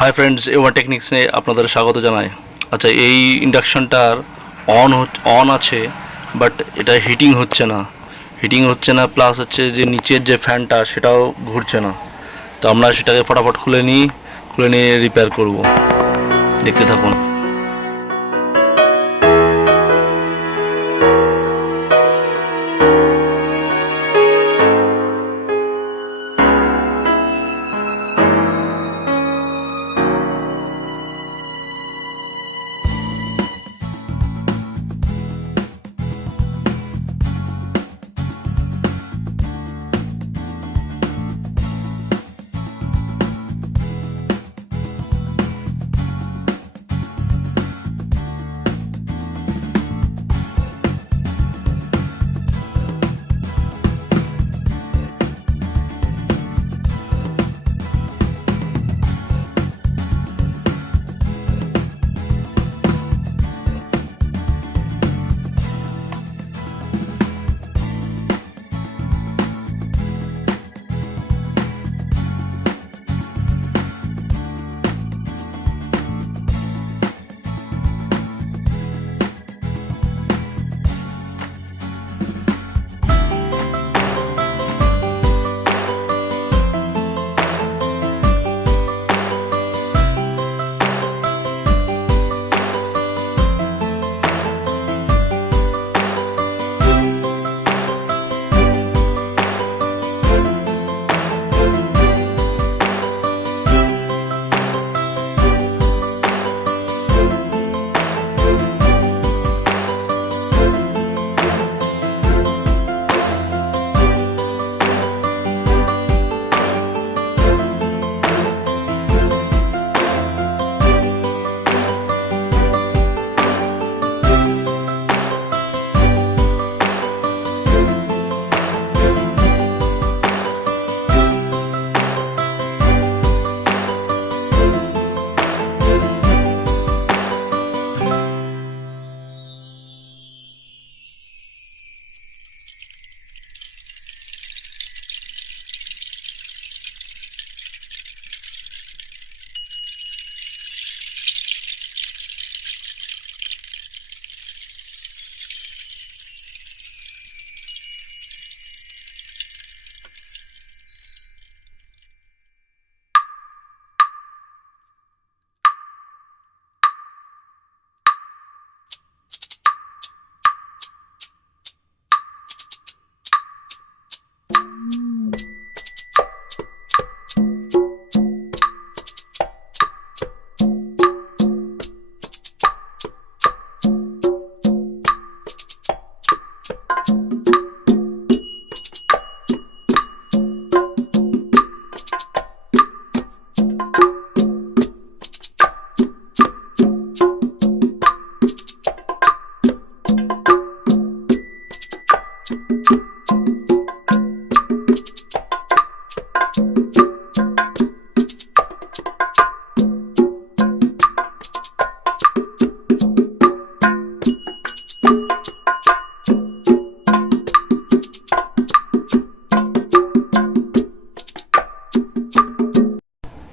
Hi friends, A1 টেকনিক্সে আপনাদের স্বাগত জানাই। আচ্ছা, এই ইন্ডাকশনটার অন আছে, বাট এটা হিটিং হচ্ছে না প্লাস হচ্ছে যে নিচের যে ফ্যানটা সেটাও ঘুরছে না। তো আমরা সেটাকে ফটাফট খুলে নিয়ে রিপেয়ার করব। দেখতে থাকুন।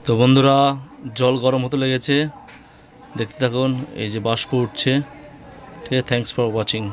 তো বন্ধুরা, জল গরম হতে লেগেছে, দেখতে থাকুন। এই যে বাষ্প উঠছে। ঠিক আছে, থ্যাংকস ফর ওয়াচিং।